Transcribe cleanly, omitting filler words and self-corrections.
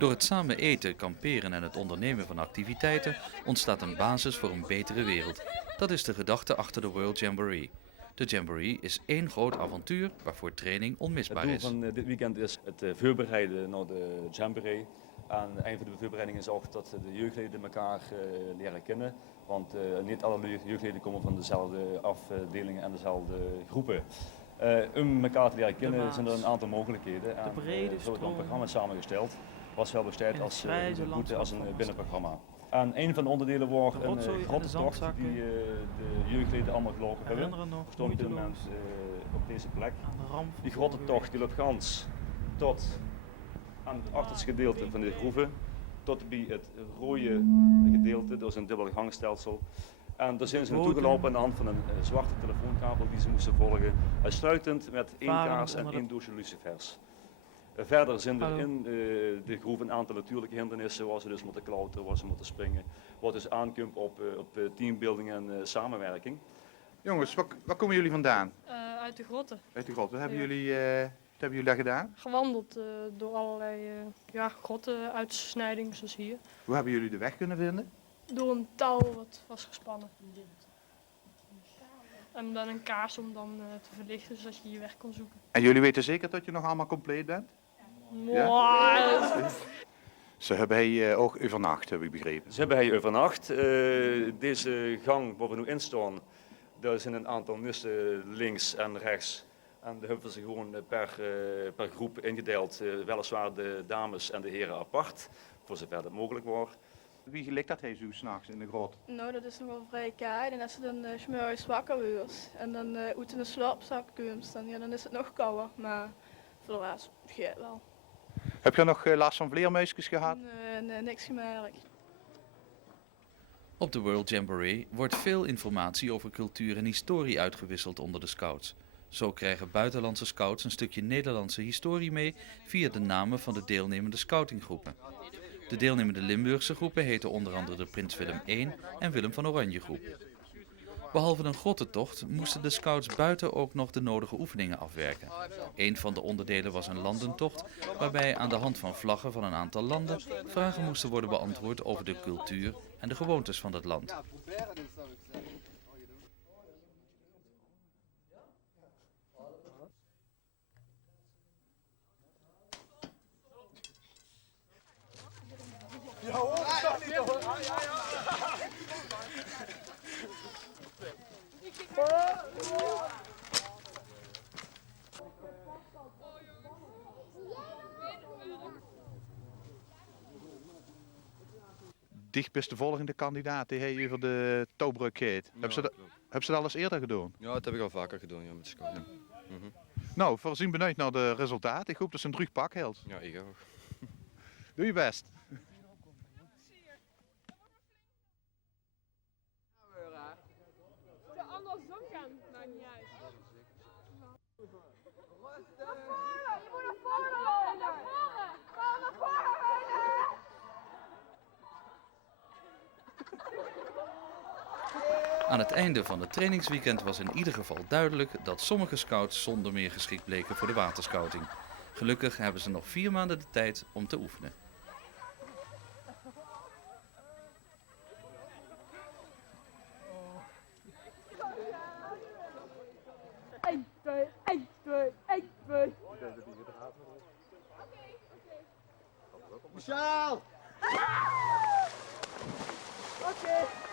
Door het samen eten, kamperen en het ondernemen van activiteiten ontstaat een basis voor een betere wereld. Dat is de gedachte achter de World Jamboree. De Jamboree is één groot avontuur waarvoor training onmisbaar is. Het doel van dit weekend is het voorbereiden naar de Jamboree. En een van de voorbereidingen is ook dat de jeugdleden elkaar leren kennen. Want niet alle jeugdleden komen van dezelfde afdelingen en dezelfde groepen. Om elkaar te leren kennen zijn er een aantal mogelijkheden. En zo is een programma samengesteld. Was wel besteed als een binnenprogramma. En een van de onderdelen was een grote tocht die de jeugdleden allemaal gelopen hebben. We stonden op dit moment op deze plek. Die grote tocht die loopt gans tot aan het achterste gedeelte van de groeven. Tot bij het rode gedeelte, dat is een dubbel gangstelsel. En daar zijn ze naartoe gelopen aan de hand van een zwarte telefoonkabel die ze moesten volgen. Uitsluitend met 1 kaars en 1 doosje lucifers. Verder zijn er in de groep een aantal natuurlijke hindernissen waar ze dus moeten klauteren, waar ze moeten springen. Wat dus aankomt op teambuilding en samenwerking. Jongens, waar komen jullie vandaan? Uit de grotten. Uit de grot. Wat hebben jullie daar gedaan? Gewandeld door allerlei grottenuitsnijdingen zoals hier. Hoe hebben jullie de weg kunnen vinden? Door een touw wat was gespannen. En dan een kaars om dan te verlichten zodat je je weg kon zoeken. En jullie weten zeker dat je nog allemaal compleet bent? Ja? Ze hebben hier ook overnacht, heb ik begrepen. Ze hebben hier overnacht. Deze gang waar we nu in staan, daar zijn een aantal nissen links en rechts. En daar hebben we ze gewoon per groep ingedeeld. Weliswaar de dames en de heren apart, voor zover dat mogelijk was. Wie gelikt dat hij zo s'nachts in de grot? Nou, dat is nog wel vrij koud. En als je dan 's morgens wakker wordt en dan uit in de slaapzak komt, dan is het nog kouder. Maar voor de rest gaat wel. Heb je nog last van vleermuisjes gehad? Nee, niks gemerkt. Op de World Jamboree wordt veel informatie over cultuur en historie uitgewisseld onder de scouts. Zo krijgen buitenlandse scouts een stukje Nederlandse historie mee via de namen van de deelnemende scoutinggroepen. De deelnemende Limburgse groepen heten onder andere de Prins Willem I en Willem van Oranje groep. Behalve een grottentocht moesten de scouts buiten ook nog de nodige oefeningen afwerken. Een van de onderdelen was een landentocht, waarbij aan de hand van vlaggen van een aantal landen vragen moesten worden beantwoord over de cultuur en de gewoontes van het land. Dicht is de volgende kandidaat die hij over de touwbrug gaat. Hebben ze dat al eens eerder gedaan? Ja, dat heb ik al vaker gedaan, ja, met de scout. Ja. Nou, voorzien benieuwd naar de resultaten. Ik hoop dat ze een terug pak hield. Ja, ik ook. Doe je best. De andersom gaan, maakt niet uit. Aan het einde van het trainingsweekend was in ieder geval duidelijk dat sommige scouts zonder meer geschikt bleken voor de waterscouting. Gelukkig hebben ze nog 4 maanden de tijd om te oefenen. Michel! Oké.